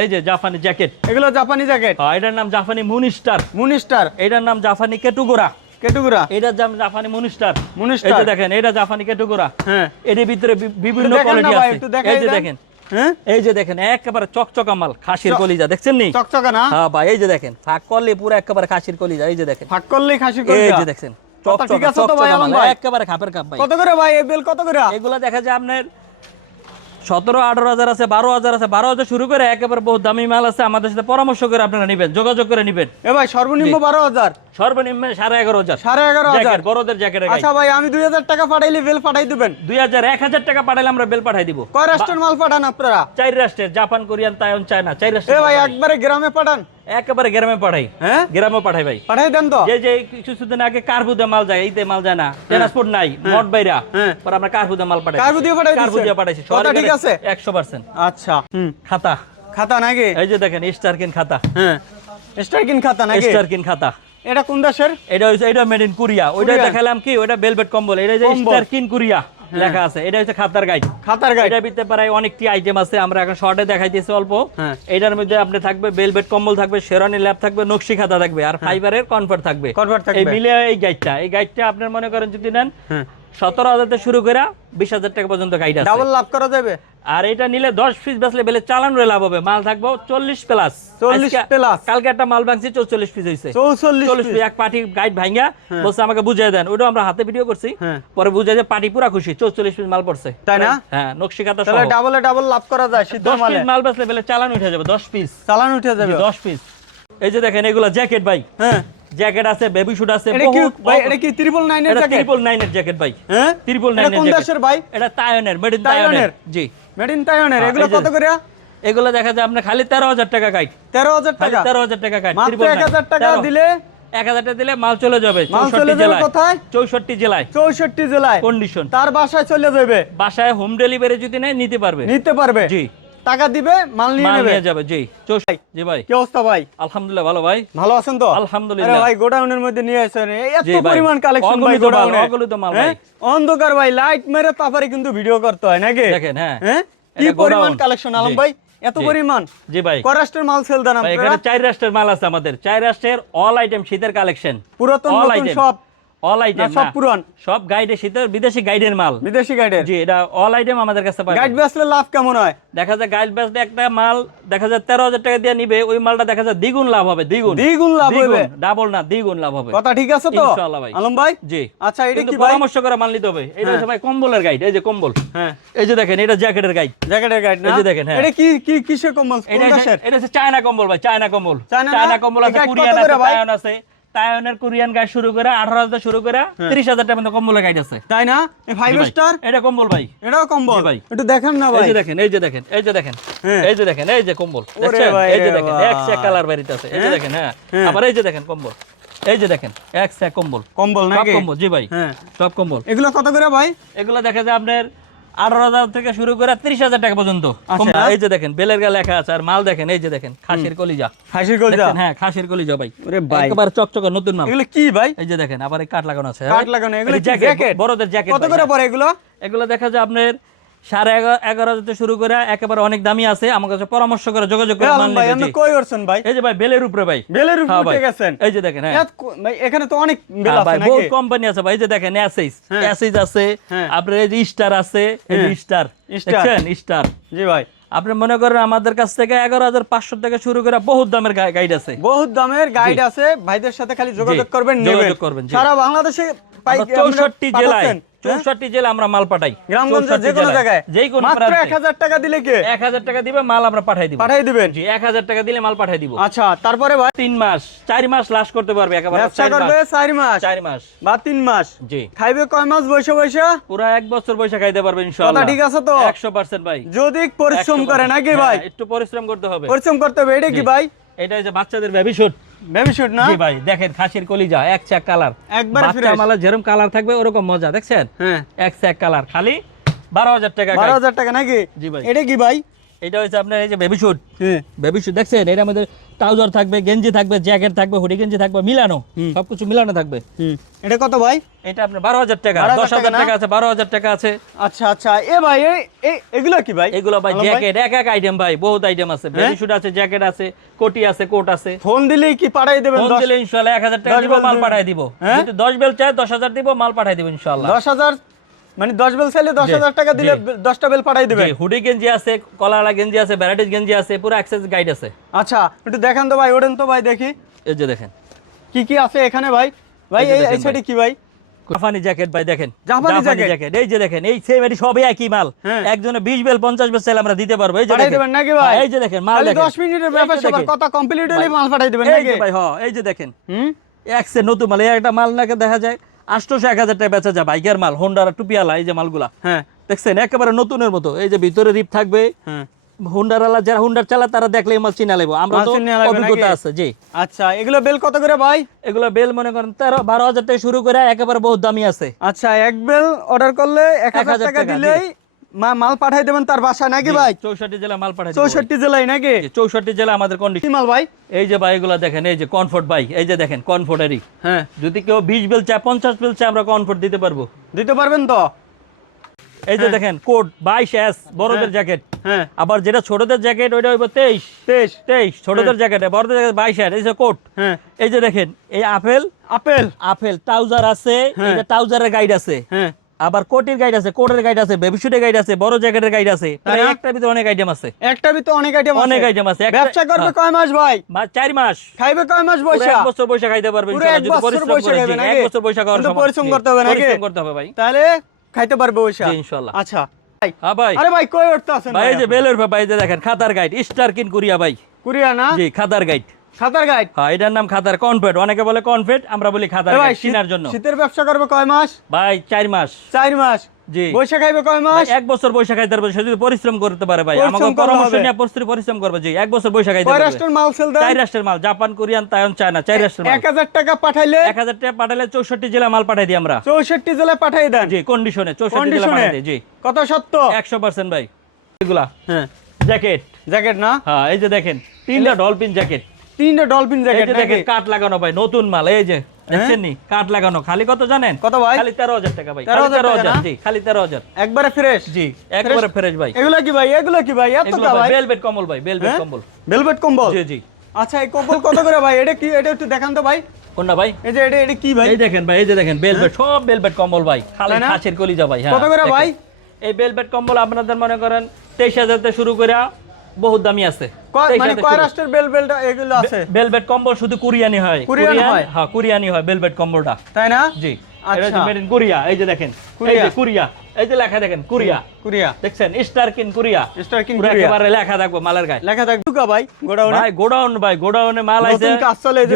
এই যে জাপানি জ্যাকেট। এগুলো জাপানি জ্যাকেট। এটার নাম জাপানি মুনিস্টার। মুনিস্টার। এটার নাম জাপানি কেটুগোরা কেটুগুরা এটার জাপানি মুনিস্টার। মুনিস্টার। এই দেখেন এটা জাপানি কেটুগোরা হ্যাঁ। এর ভিতরে বিভিন্ন একটু দেখান না কোয়ালিটি আছে। এই যে দেখেন। হ্যাঁ? এই যে দেখেন একেবারে চকচকা মাল খাসির কলিজা। দেখছেন নি? চকচকা না? হ্যাঁ ভাই এই যে দেখেন ফাঁক করলে পুরো একেবারে খাসির কলিজা। এই যে দেখেন। ফাঁক করলেই খাসি করে এই যে চকচকা একেবারে খাপের কাপ ভাই। কত করে ভাই এই বেল কত করে? এগুলা দেখা যায় আপনার সতেরো আঠারো হাজার আছে বারো হাজার আছে বারো হাজার শুরু করে একেবারে বহু দামি মাল আছে। আমাদের সাথে পরামর্শ করে আপনারা নিবেন যোগাযোগ করে নিবেন। এ ভাই সর্বনিম্ন বারো হাজার। সর্বনিম্ন সাড়ে এগারো হাজার। সাড়ে এগারো হাজার। বড়দের আচ্ছা ভাই আমি দুই হাজার টাকা পাঠাইলে বেল পাঠাই দিবেন? দুই হাজার এক হাজার টাকা পাঠালে আমরা বেল পাঠাই দিব। কয় রাষ্ট্রের মাল পাঠান আপনারা? চার রাষ্ট্রের জাপান কোরিয়ান তাইওয়ান চায়না চার রাষ্ট্রের ভাই একবারে গ্রামে পাঠান। একেবারে গ্রামে পাঠাই। হ্যাঁ? গ্রামে পাঠাই ভাই। পাঠাই দেন তো। যে যে কিছুদিন আগে কার্বুদে মাল যায় এইতে মাল যায় না। ট্রান্সপোর্ট নাই মট বাইরা। হ্যাঁ। পর আমরা কার্বুদে মাল পাঠাই পাঠাই পাঠাইছি। কথা ঠিক আছে? একশো পার্সেন্ট আচ্ছা খাতা। খাতা নাকি? এই যে দেখেন স্টারকিন খাতা। হ্যাঁ। স্টারকিন খাতা নাকি? স্টারকিন খাতা। এটা কোন দেশের এটা হচ্ছে এটা মেড ইন কোরিয়া ওইটা দেখালাম কি ওইটা বেলভেট কম্বল। এটা যে কম্বল। স্টারকিন কোরিয়া লেখা আছে। এটা হচ্ছে খাতার গাইড খাতার গাইড এটার ভিতরে প্রায় অনেকটি আইটেম আছে আমরা এখন শর্টে দেখাইতেছি অল্প। হ্যাঁ। এটার মধ্যে আপনি থাকবে বেলভেট কম্বল থাকবে শেরানি ল্যাব থাকবে নকশি খাতা থাকবে আর ফাইবারের কনভার্ট থাকবে। Convert থাকবে। এই মিলে এই গাইডটা এই গাইডটা আপনার মনে করেন যদি নেন হ্যাঁ। সতেরো হাজার থেকে শুরু করে বিশ হাজার টাকা পর্যন্ত গাইড আছে। ডাবল লাভ করা যাবে? আর এটা নিলে দশ পিস বেচলে বেলে চালানো লাভ হবে। মাল থাকব চল্লিশ প্লাস 40 plus। কালকে একটা মাল ভাঙছি চৌচল্লিশ পিস হয়েছে চৌচল্লিশ পিস এক পার্টি গাইড ভাঙ্গা বলছে আমাকে বুঝিয়ে দেন। ওটা আমরা হাতে ভিডিও করছি। হ্যাঁ। পরে বুঝে যে পার্টি পুরা খুশি। চৌচল্লিশ পিস মাল পড়ছে। তাই না? হ্যাঁ নকশি তাহলে সহ। ডাবলে ডাবল লাভ করা যায় দশ মালে। মাল বেচলে বেলে চালান উঠে যাবে দশ পিস চালান উঠে যাবে। দশ পিস এই যে দেখেন এগুলো জ্যাকেট ভাই। হ্যাঁ। জ্যাকেট আছে বেবি শুট আছে এটা কি বহুত ভাই এটা কি ত্রিপল নাইনের জ্যাকেট ট্রিপল নাইনের জ্যাকেট ভাই। হ্যাঁ? ট্রিপল নাইনের কোন দেশের ভাই? এটা তাইওয়ানের মেড ইন? তাইওয়ানের জি। মেড ইন তাইওয়ানের এগুলো কত করে এগুলো দেখা যায় আপনার খালি তেরো হাজার টাকা গাইড তেরো হাজার টাকা? তেরো হাজার টাকা গাইড মাত্র এক হাজার টাকা দিলে? এক হাজার টাকা দিলে মাল চলে যাবে মাল চলে চৌষট্টি কোথায়? চৌষট্টি জেলায়। চৌষট্টি জেলায়। কন্ডিশন তার বাসায় চলে যাবে? বাসায় হোম ডেলিভারি যদি নেয় নিতে পারবে। নিতে পারবে? জি। টাকা দিবে মাল নিয়ে নেবে। নিয়ে যাবে জি। জি ভাই। কি অবস্থা ভাই? আলহামদুলিল্লাহ ভালো ভাই। ভালো আছেন তো? আলহামদুলিল্লাহ। ভাই গোডাউনের মধ্যে নিয়ে আসেন। এত পরিমাণ কালেকশন ভাই গোডাউনে। মাল হ্যাঁ? অন্ধকার ভাই লাইট মেরে তারপরে কিন্তু ভিডিও করতে হয় নাকি? দেখেন, হ্যাঁ। হ্যাঁ? কি পরিমাণ কালেকশন আলম ভাই? এত। পরিমাণ। জি ভাই। করাস্টের মাল সেল দেন ভাই, এখানে চার রাষ্ট্রের মাল আছে আমাদের। চার রাষ্ট্রের অল আইটেম শীতের কালেকশন পুরাতন নতুন সব। অল আইটেম সব পুরান? সব গাইডে শীতের বিদেশি গাইডের মাল। বিদেশি গাইডের জি এটা অল আইটেম আমাদের কাছে পাবেন। গাইড বেচলে লাভ কেমন হয়? দেখা যায় গাইড বেসড একটা মাল দেখা যায় তেরো হাজার টাকা দিয়ে নিবে ওই মালটা দেখা যায় দ্বিগুণ লাভ হবে দ্বিগুণ। দ্বিগুণ লাভ হবে? ডাবল না দ্বিগুণ লাভ হবে। কথা ঠিক আছে তো? ইনশাআল্লাহ ভাই। আলম ভাই? জি। আচ্ছা এটা কি পরামর্শ করে মাল নিতে হবে। এটা হচ্ছে ভাই কম্বলের গাইড এই যে কম্বল। হ্যাঁ। এই যে দেখেন এটা জ্যাকেটের গাইড জ্যাকেটের গাইড না? এই যে দেখেন, হ্যাঁ। এটা কি কি কিসের কম্বল? এটা এটা হচ্ছে চায়না কম্বল ভাই চায়না কম্বল। চায়না কম্বল আছে কোরিয়ান আছে আছে। কোরিয়ান শুরু করে আঠারো হাজার শুরু করে তিরিশ হাজার টাকা কম্বলের আছে। তাই না? এই ফাইভ স্টার এটা কম্বল ভাই। এটাও কম্বল? ভাই। একটু দেখেন না ভাই। যে দেখেন এই যে দেখেন এই যে দেখেন হ্যাঁ। এই যে দেখেন এই যে কম্বল এই যে দেখেন। এক সে কালার বাড়িতে আছে। এই যে হ্যাঁ? দেখেন হ্যাঁ। হ্যাঁ। আবার এই যে দেখেন কম্বল এই যে দেখেন এক সে কম্বল। কম্বল নাকি? কম্বল জি ভাই হ্যাঁ। সব কম্বল। এগুলো কত করে ভাই? এগুলো দেখা যায় আপনার আঠারো হাজার থেকে শুরু করে ত্রিশ হাজার টাকা পর্যন্ত। আচ্ছা। এই যে দেখেন বেলের গা লেখা আছে আর মাল দেখেন এই যে দেখেন খাসির কলিজা। খাসির কলিজা? হ্যাঁ খাসির কলিজা ভাই। একবার চকচকে নতুন মাল। এগুলো কি ভাই? এই যে দেখেন আবার কাঠ লাগানো আছে কাঠ লাগানো, এগুলো জ্যাকেট? বড়দের জ্যাকেট কত করে পড়ে এগুলো? এগুলো দেখা যায় আপনার সাড়ে এগারো হাজার থেকে শুরু করে একেবারে অনেক দামি আছে। আমার কাছে পরামর্শ করে যোগাযোগ করে ভাই আপনি কই করছেন ভাই? এই যে ভাই বেলের উপরে ভাই। বেলের উপর হ্যাঁ গেছেন? এই যে দেখেন হ্যাঁ। এখানে তো অনেক বেল হ্যাঁ আছে নাকি? বহুত কোম্পানি আছে ভাই এই যে দেখেন অ্যাসিস। অ্যাসিস আছে। আপনার এই যে স্টার আছে এই যে। Star star. দেখছেন? স্টার জি ভাই। আপনি মনে করেন আমাদের কাছ থেকে এগারো হাজার পাঁচশো থেকে শুরু করে বহুত দামের গাইড আছে। বহুত দামের গাইড আছে। ভাইদের সাথে খালি যোগাযোগ করবেন যোগাযোগ করবেন। সারা বাংলাদেশে চৌষট্টি জেলায়? চৌষট্টি জেলা আমরা মাল পাঠাই। গ্রামগঞ্জে যে কোনো জায়গায়। যে কোনো মাত্র এক হাজার টাকা দিলে কে? এক হাজার টাকা দিবে মাল আমরা পাঠাই দিব। পাঠাই দিবেন? জি এক হাজার টাকা দিলে মাল পাঠাই দিব। আচ্ছা তারপরে ভাই? তিন মাস চার মাস লাশ করতে পারবে একেবারে। ব্যবসা করবে চার মাস? চার মাস। বা তিন মাস? জি। খাইবে কয় মাস বসে বসে? পুরো এক বছর পয়সা খাইতে পারবে ইনশাআল্লাহ ঠিক আছে তো? একশো পার্সেন্ট ভাই। যদি পরিশ্রম করে নাকি ভাই? হ্যাঁ, একটু পরিশ্রম করতে হবে। পরিশ্রম করতে হবে এটা কি ভাই? এটা হচ্ছে বাচ্চাদের শুট বেবি শুট না জি ভাই দেখেন খাসির কলিজা এক চাক কালার একবারে বাচ্চা fresh। যেরকম কালার থাকবে ওরকম মজা দেখছেন হ্যাঁ এক চাক কালার খালি বারো হাজার টাকা বারো guide। হাজার টাকা নাকি জি ভাই। এটা কি ভাই এটা হচ্ছে আপনার এই যে বেবি শুট হ্যাঁ। বেবি শুট দেখছেন? এটার মধ্যে ট্রাউজার থাকবে গেঞ্জি থাকবে জ্যাকেট থাকবে হুডি গেঞ্জি থাকবে মিলানো। সবকিছু মিলানো থাকবে। হুম। এটা কত ভাই? এটা আপনার বারো হাজার টাকা। 12,000 দশ হাজার টাকা আছে বারো হাজার টাকা আছে। আচ্ছা আচ্ছা। এ ভাই এগুলো কি ভাই? এগুলো ভাই জ্যাকেট এক এক আইটেম ভাই বহুত আইটেম আছে। হ্যাঁ? বেবি শুট আছে জ্যাকেট আছে কোটি আছে কোট আছে। ফোন দিলেই কি পাঠাই দেবেন ফোন দিলে ইনশাল্লাহ এক হাজার টাকা দিব মাল পাঠাই দিব। হ্যাঁ? যদি দশ বেল চাই দশ হাজার দিব মাল পাঠাই দিব ইনশাল্লাহ। দশ হাজার মানে দশ বেল চাইলে দশ হাজার টাকা দিলে জি। বে- দশটা বেল পাঠাই দেবেন। জি, হুডি গেঞ্জি আছে কলালা গেঞ্জি আছে ভ্যারাইটিস গেঞ্জি আছে পুরো অ্যাক্সেস গাইড আছে। আচ্ছা একটু দেখান তো ভাই ওঠেন তো ভাই দেখি। এই যে দেখেন। কি কি আছে এখানে ভাই? ভাই এই এই সাইডে কি ভাই? জাপানি জ্যাকেট ভাই দেখেন। জাপানি জ্যাকেট? এই যে দেখেন এই সেম এটি সবই একই মাল। হ্যাঁ। একজনে 20 বেল 50 বেল চাইলে আমরা দিতে পারব। এই যে দেখেন। নাকি ভাই? এই যে দেখেন মাল দেখেন। 10 মিনিটের ব্যাপার দেখেন। কথা কমপ্লিট হলে ভাই, মাল পাঠাই দেবেন নাকি? ভাই হ্যাঁ এই যে দেখেন। হুম? এক্সে নতুন মাল এই একটা মাল নাকি দেখা যায়। 800 1000 টাকা বেচা যায় বাইকের মাল হোন্ডার টুপিয়ালা এই যে মালগুলা। হ্যাঁ। দেখছেন? একেবারে নতুনের মতো। এই যে ভিতরে রিপ থাকবে। হ্যাঁ। যারা হুন্ডার চালা তারা দেখলে এই মাল চিনা লাগবে আমরা তো অভিজ্ঞতা আছে জি। আচ্ছা এগুলো বেল কত করে ভাই? এগুলো বেল মনে করেন তেরো বারো হাজার থেকে শুরু করে একেবারে বহুত দামি আছে। আচ্ছা এক বেল অর্ডার করলে এক হাজার টাকা দিলেই মাল পাঠাই দেবেন তার বাসায় নাকি ভাই? চৌষট্টি জেলা মাল পাঠাই চৌষট্টি জেলায় নাকি? চৌষট্টি জেলা আমাদের কন্ডিশন মাল ভাই? এই যে বাইকগুলো দেখেন এই যে কমফোর্ট বাইক এই যে দেখেন কমফোর্টেরই হ্যাঁ। যদি কেউ বিশ বেল চায় পঞ্চাশ বেল চায় আমরা কমফোর্ট দিতে পারব। দিতে পারবেন তো? এই যে দেখেন কোট বাইশ এস বড়দের হ্যাঁ। জ্যাকেট হ্যাঁ। আবার যেটা ছোটদের জ্যাকেট ওইটা হইব তেইশ। তেইশ। তেইশ ছোটদের জ্যাকেট বড়দের জ্যাকেট বাইশ এর এই যে কোট হ্যাঁ। এই যে দেখেন এই আপেল। আপেল। আপেল ট্রাউজার আছে হ্যাঁ। ট্রাউজারের গাইড আছে। হ্যাঁ। আবার কোটের গাইড আছে কোটের গাইড আছে বেবিশুটের গাইড আছে বড় জ্যাকেটের গাইড আছে। তাই না? একটা ভিতরে অনেক আইটেম আছে। একটা ভিতরে অনেক আইটেম অনেক item আছে। ব্যবসা করবে হ্যাঁ। কয় মাস ভাই? বা চার মাস। খাইবে কয় মাস পুরো এক বছর পয়সা খাইতে পারবে ইনশাআল্লাহ, যদি বছর পরিশ্রম করে, এক বছর পয়সা কিন্তু সময়- পরিশ্রম করতে হবে নাকি? পরিশ্রম করতে হবে ভাই। তাহলে খাইতে পারবে জি, ইনশাআল্লাহ। আচ্ছা। ভাই হ্যাঁ ভাই। আরে ভাই কই উঠতে আছেন ভাই এই যে বেলের ভাই যে দেখেন খাতার গাইড স্টার কিন কুরিয়া ভাই। কুরিয়া না? জি খাতার গাইড সাঁতার গাইড। হ্যাঁ এটার নাম খাতার কনফেট। অনেকে বলে কনফেট আমরা বলি খাতার গাইড জন্য। শীতের ব্যবসা করবে কয় মাস? ভাই চার মাস। চার মাস। জি। বৈশা খাইবে কয় মাস? এক বছর পয়সা খাইতে পারবে যদি পরিশ্রম করতে পারে ভাই। আমাকে পরামর্শ নিয়ে পরিশ্রম পরিশ্রম করবে জি। এক বছর পয়সা খাইতে পারবে। রাষ্ট্রের মাল সেল চার রাষ্ট্রের মাল জাপান কোরিয়ান তাইওয়ান চায়না চার রাষ্ট্রের মাল। এক হাজার টাকা পাঠাইলে এক হাজার টাকা পাঠালে চৌষট্টি জেলা মাল পাঠাই দিই আমরা। চৌষট্টি জেলায় পাঠাই দেন। জি কন্ডিশনে চৌষট্টি জেলা পাঠাই দিই জি। কত সত্য? একশো পার্সেন্ট ভাই। এগুলা। হ্যাঁ জ্যাকেট। জ্যাকেট না? হ্যাঁ এই যে দেখেন তিনটা ডলফিন জ্যাকেট। তিনটা ডলফিন জ্যাকেট দেখেন কাঠ লাগানো ভাই নতুন মাল এই যে দেখছেন নি? কাঠ লাগানো খালি কত জানেন? কত ভাই? খালি তেরো হাজার টাকা ভাই 13,000 তেরো টাকা হাজার না? জি খালি তেরো হাজার। একবারে ফ্রেশ জি একবারে ফ্রেশ ভাই। এগুলো কি ভাই? এগুলো কি ভাই? এত কা ভাই বেলভেট কম্বল ভাই বেলভেট হ্যাঁ? কম্বল। ভেলভেট কম্বল? জি জি। আচ্ছা এই কম্বল কত করে ভাই? এটা কি এটা একটু দেখান তো ভাই। কোনটা ভাই? এই যে এটা এটা কি ভাই? এই দেখেন ভাই এই যে দেখেন বেলভেট সব বেলভেট কম্বল ভাই খালি? খাসের কলিজা ভাই হ্যাঁ কত করে ভাই? এই বেলভেট কম্বল আপনাদের মনে করেন তেইশ হাজার থেকে শুরু করে বহুত দামি আছে। কয়- 23 মানে কয় রাষ্ট্রের বেল বেলটা এগুলো আছে? বেলভেট কম্বল শুধু কোরিয়ানি হয়। কোরিয়ান হয়? হ্যাঁ কোরিয়ানি হয় বেলভেট কম্বলটা। তাই না? জি। আচ্ছা। এটা হচ্ছে মেড ইন কোরিয়া এই যে দেখেন। কোরিয়া। কোরিয়া। এই যে লেখা দেখেন কোরিয়া। কুরিয়া। দেখছেন? স্টার কোরিয়া স্টার কিন একেবারে লেখা থাকবে মালের গায়ে। লেখা দুকা ভাই গোডাউনে। ভাই গোডাউন ভাই গোডাউনে মাল আছে নতুন কাজ চলে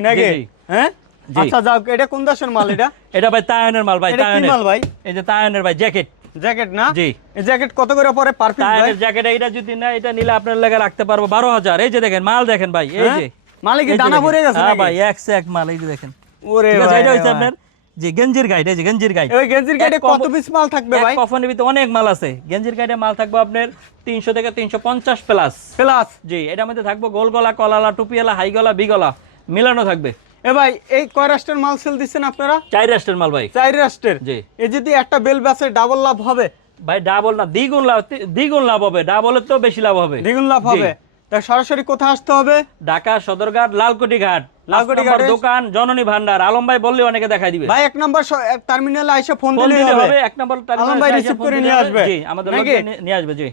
নাকি। হ্যাঁ? আচ্ছা যাও এটা কোন দেশের মাল এটা? এটা ভাই তায়নের মাল ভাই তায়নের মাল ভাই? এই যে তায়নের ভাই জ্যাকেট। জ্যাকেট না? জি। এই জ্যাকেট কত করে পরে? ভাই? জ্যাকেট যদি না এটা নিলে আপনার লেগে রাখতে পারব বারো হাজার। এই যে দেখেন মাল দেখেন ভাই এই হ্যাঁ? যে। মালে কি দানা ভরে গেছে হ্যাঁ ভাই এক এক মাল এই যে দেখেন। ওরে ভাই এটা হচ্ছে ভাই। আপনার যে গেঞ্জির গাইড এই যে গেঞ্জির গাইড ওই গেঞ্জির কম- কত পিস মাল থাকবে ভাই? কফনের ভিতরে অনেক মাল আছে। গেঞ্জির গাইডে মাল থাকবে আপনার তিনশো থেকে তিনশো পঞ্চাশ প্লাস প্লাস জি এটার মধ্যে থাকব গোল গলা কলালা টুপিয়ালা হাই গলা বি গলা মিলানো থাকবে। এ ভাই এই কয় রাষ্ট্রের মাল সেল দিচ্ছেন আপনারা? চার রাষ্ট্রের মাল ভাই। চার রাষ্ট্রের? জি। এই যদি একটা বেল ব্যাসে ডাবল লাভ হবে? ভাই ডাবল না দ্বিগুণ লাভ দ্বিগুণ লাভ হবে। ডাবলের তো বেশি লাভ হবে। দ্বিগুণ লাভ হবে। তা সরাসরি কোথায় আসতে হবে? ঢাকা সদরঘাট লালকুটি ঘাট লালকুটি ঘাট দোকান জননী ভান্ডার। আলম ভাই বললে অনেকে দেখাই দিবে। ভাই এক নম্বর টার্মিনালে এসে ফোন দিলে হবে। এক নম্বর আলম ভাই রিসিভ করে নিয়ে আসবে। জি আমাদের নিয়ে আসবে জি।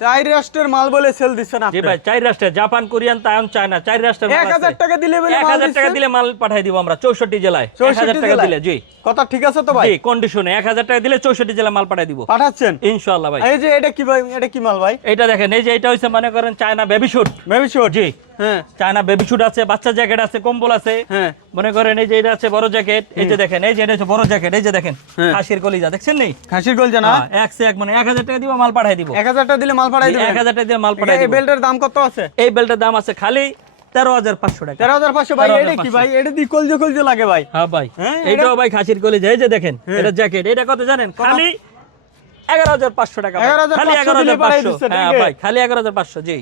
চার রাষ্ট্রের মাল বলে সেল দিচ্ছেন আপনি। ভাই চার রাষ্ট্রে জাপান কোরিয়ান তাইওয়ান চায়না চার রাষ্ট্রের মাল এক হাজার আছে। টাকা দিলে বলে এক মাল হাজার টাকা দিলে মাল পাঠিয়ে দিব আমরা চৌষট্টি জেলায়। এক 64 হাজার টাকা দিলে জি। কথা ঠিক আছে তো ভাই? জি কন্ডিশনে এক হাজার টাকা দিলে চৌষট্টি জেলা মাল পাঠাই দিব। পাঠাচ্ছেন? ইনশাল্লাহ ভাই। এই যে এটা কি ভাই এটা কি মাল ভাই? এটা দেখেন এই যে এটা হচ্ছে মনে করেন China baby suit baby suit জি। হ্যাঁ। চায়না বেবি শুট আছে বাচ্চা জ্যাকেট আছে কম্বল আছে। হ্যাঁ। মনে করেন এই যে এটা আছে বড় জ্যাকেট এই যে দেখেন এই যে এটা হচ্ছে বড় জ্যাকেট এই যে দেখেন হ্যাঁ। হাসির কলিজা দেখছেন নেই খাসির গোল জানা হ্যাঁ, এক সে এক মানে এক হাজার টাকা দিব মাল পাঠাই দিব। এক হাজার টাকা দিলে মাল পাঠাই দিবেন? এক হাজার টাকা দিয়ে মাল পাঠাই এই বেল্টের দাম কত আছে? এই বেল্টের দাম আছে খালি তেরো হাজার পাঁচশো টাকা। তেরো হাজার পাঁচশো ভাই এটা কি ভাই? এটা দি কলজে কলজে লাগে ভাই। হ্যাঁ ভাই। ভাই খাসির কলিজা এই যে দেখেন এটা জ্যাকেট এটা কত জানেন? খালি এগারো হাজার পাঁচশো টাকা খালি এগারো হাজার পাঁচশো। হ্যাঁ ভাই খালি এগারো হাজার পাঁচশো জি।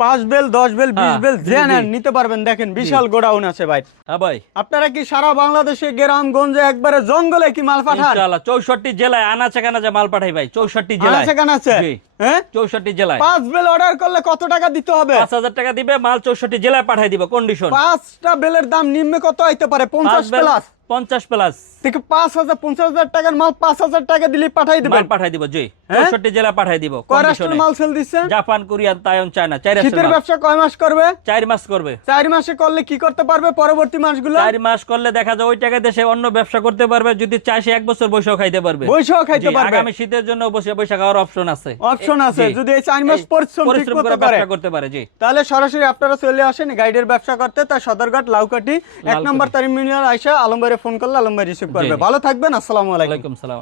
পাঁচ বেল দশ বেল বিশ হ্যাঁ, বেল যে নেন নিতে পারবেন। দেখেন বিশাল গোডাউন আছে ভাই। হ্যাঁ ভাই। আপনারা কি সারা বাংলাদেশে গ্রামগঞ্জে একবারে জঙ্গলে কি মাল পাঠান? চৌষট্টি জেলায় আনাচে কানাচে মাল পাঠাই ভাই চৌষট্টি জেলায়। কেন আছে হ্যাঁ? চৌষট্টি জেলায়। পাঁচ বেল অর্ডার করলে কত টাকা দিতে হবে? পাঁচ হাজার টাকা দিবে মাল চৌষট্টি জেলায় পাঠাই দিব কন্ডিশন পাঁচটা বেলের দাম নিম্নে কত হইতে পারে? পঞ্চাশ প্লাস পঞ্চাশ প্লাস থেকে পাঁচ হাজার পঞ্চাশ হাজার টাকার মাল পাঁচ হাজার টাকা দিলে পাঠাই পাঠাই দিব জি। হ্যাঁ? চৌষট্টি জেলা পাঠাই দিব কয় মাল sale Japan Korean Taiwan China চার শীতের ব্যবসা কয় মাস করবে? চার মাস করবে। চার মাসে করলে কি করতে পারবে পরবর্তী মাসগুলো? চার মাস করলে দেখা যায় ওই টাকা দেশে অন্য ব্যবসা করতে পারবে যদি চায় সে এক বছর বসেও খাইতে পারবে। বৈশাখ খাইতে পারবে। আগামী শীতের জন্য বসে বসে খাওয়ার অপশন আছে। অপশন আছে যদি এই চার মাস পরিশ্রম করে ব্যবসা করতে পারে জি। তাহলে সরাসরি আপনারা চলে আসেন গাইডের ব্যবসা করতে তার সদরঘাট লাউকাটি এক নম্বর তারিমিনার আইসা আলমবাইরে ফোন করলে আলম ভাই রিসিভ করবে। ভালো থাকবেন আসসালামু আলাইকুম। আসসালাম। সালাম